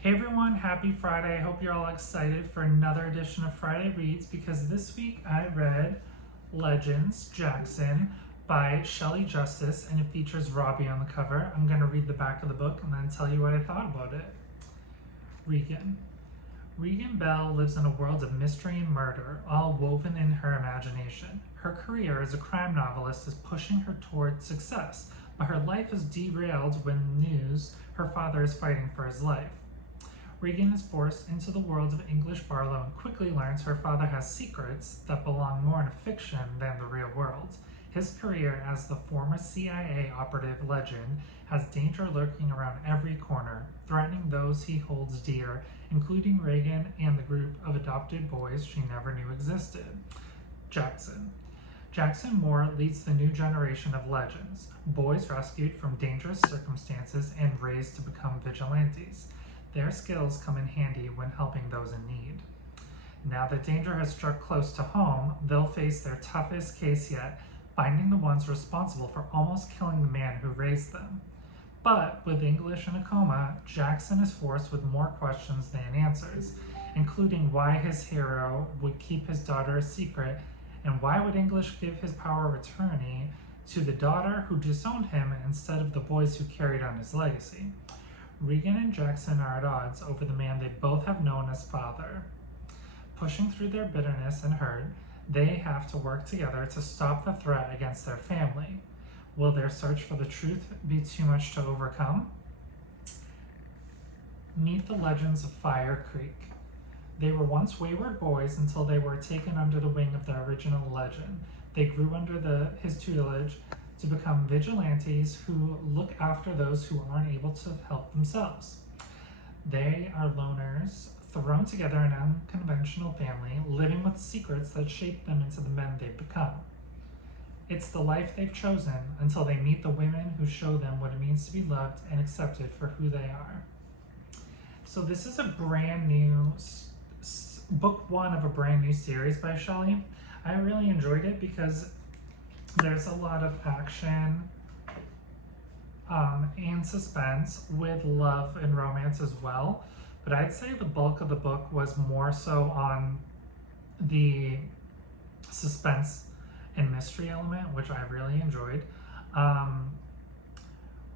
Hey everyone, happy Friday. I hope you're all excited for another edition of Friday Reads because this week I read Legends Jackson by Shelley Justice and it features Robbie on the cover. I'm going to read the back of the book and then tell you what I thought about it. Reagan Bell lives in a world of mystery and murder, all woven in her imagination. Her career as a crime novelist is pushing her toward success, but her life is derailed when news her father is fighting for his life. Reagan is forced into the world of English Barlowe and quickly learns her father has secrets that belong more in fiction than the real world. His career as the former CIA operative legend has danger lurking around every corner, threatening those he holds dear, including Reagan and the group of adopted boys she never knew existed. Jackson Moore leads the new generation of legends, boys rescued from dangerous circumstances and raised to become vigilantes. Their skills come in handy when helping those in need. Now that danger has struck close to home, they'll face their toughest case yet, finding the ones responsible for almost killing the man who raised them. But with English in a coma, Jackson is forced with more questions than answers, including why his hero would keep his daughter a secret and why would English give his power of attorney to the daughter who disowned him instead of the boys who carried on his legacy. Reagan and Jackson are at odds over the man they both have known as father. Pushing through their bitterness and hurt, they have to work together to stop the threat against their family. Will their search for the truth be too much to overcome? Meet the legends of Fire Creek. They were once wayward boys until they were taken under the wing of the original legend. They grew under his tutelage to become vigilantes who look after those who aren't able to help themselves. They are loners, thrown together in an unconventional family, living with secrets that shape them into the men they've become. It's the life they've chosen until they meet the women who show them what it means to be loved and accepted for who they are. So this is a brand new book one of a brand new series by Shelley. I really enjoyed it because there's a lot of action and suspense with love and romance as well. But I'd say the bulk of the book was more so on the suspense and mystery element, which I really enjoyed.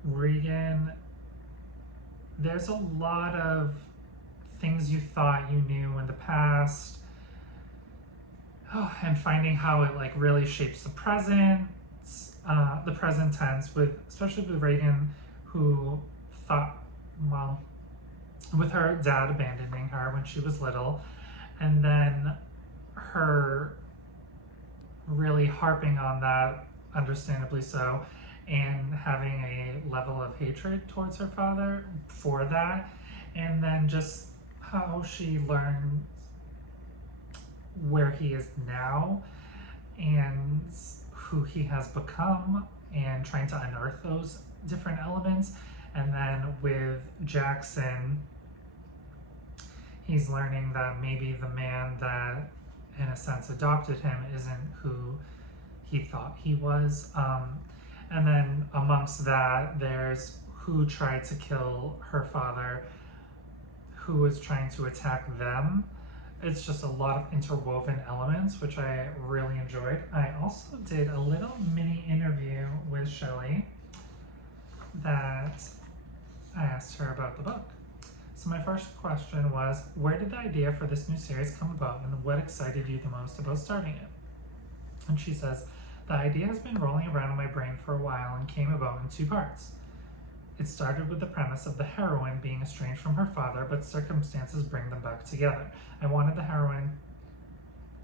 Reagan, there's a lot of things you thought you knew in the past, and finding how it really shapes the present tense, with especially with Reagan, who thought, well, with her dad abandoning her when she was little, and then her really harping on that, understandably so, and having a level of hatred towards her father for that, and then just how she learned where he is now and who he has become and trying to unearth those different elements. And then with Jackson, he's learning that maybe the man that in a sense adopted him isn't who he thought he was. And then amongst that, there's who tried to kill her father, who was trying to attack them. It's just a lot of interwoven elements, which I really enjoyed. I also did a little mini interview with Shelley that I asked her about the book. So my first question was, where did the idea for this new series come about and what excited you the most about starting it? And she says, the idea has been rolling around in my brain for a while and came about in two parts. It started with the premise of the heroine being estranged from her father, but circumstances bring them back together. I wanted the heroine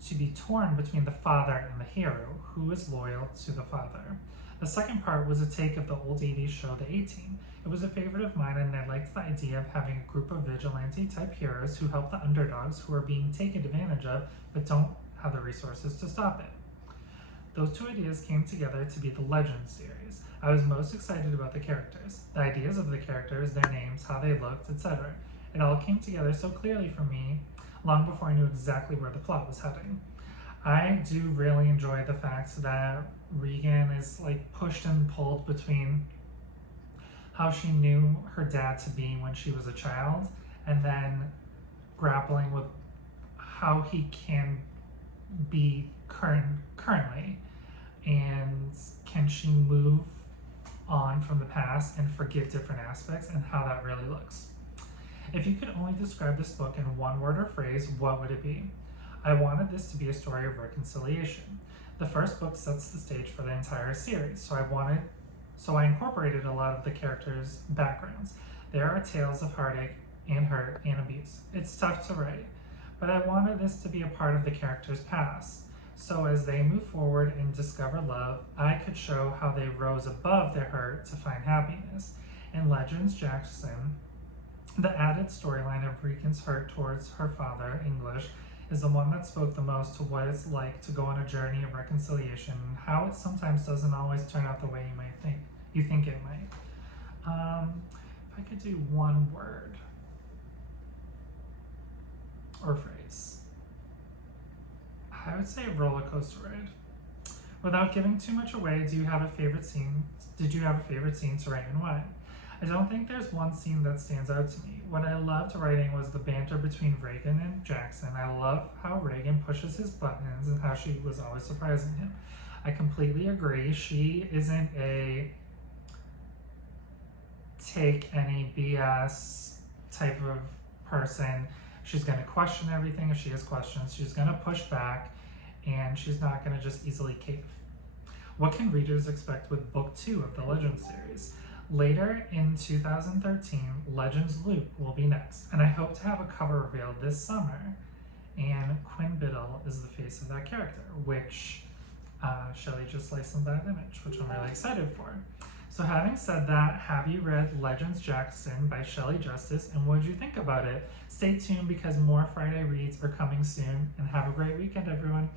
to be torn between the father and the hero, who is loyal to the father. The second part was a take of the old 80s show The A-Team. It was a favorite of mine, and I liked the idea of having a group of vigilante-type heroes who help the underdogs who are being taken advantage of, but don't have the resources to stop it. Those two ideas came together to be the Legends series. I was most excited about the characters, the ideas of the characters, their names, how they looked, etc. It all came together so clearly for me long before I knew exactly where the plot was heading. I do really enjoy the fact that Reagan is pushed and pulled between how she knew her dad to be when she was a child and then grappling with how he can be currently, and can she move on from the past and forgive different aspects, and how that really looks. If you could only describe this book in one word or phrase, what would it be? I wanted this to be a story of reconciliation. The first book sets the stage for the entire series, so I incorporated a lot of the characters' backgrounds. There are tales of heartache and hurt and abuse. It's tough to write, but I wanted this to be a part of the characters' past. So as they move forward and discover love, I could show how they rose above their hurt to find happiness. In Legends Jackson, the added storyline of Regan's hurt towards her father, English, is the one that spoke the most to what it's like to go on a journey of reconciliation, and how it sometimes doesn't always turn out the way you think it might. If I could do one word or phrase, I would say roller coaster ride. Without giving too much away, did you have a favorite scene to write, and why? I don't think there's one scene that stands out to me. What I loved writing was the banter between Reagan and Jackson. I love how Reagan pushes his buttons and how she was always surprising him. I completely agree. She isn't a take any BS type of person. She's going to question everything. If she has questions, she's going to push back, and she's not going to just easily cave. What can readers expect with book 2 of the Legends series? Later in 2013, Legends Loop will be next, and I hope to have a cover revealed this summer. And Quinn Biddle is the face of that character, which Shelley just sliced in that image, which I'm really excited for. So having said that, have you read Legends Jackson by Shelley Justice, and what did you think about it? Stay tuned because more Friday reads are coming soon, and have a great weekend, everyone.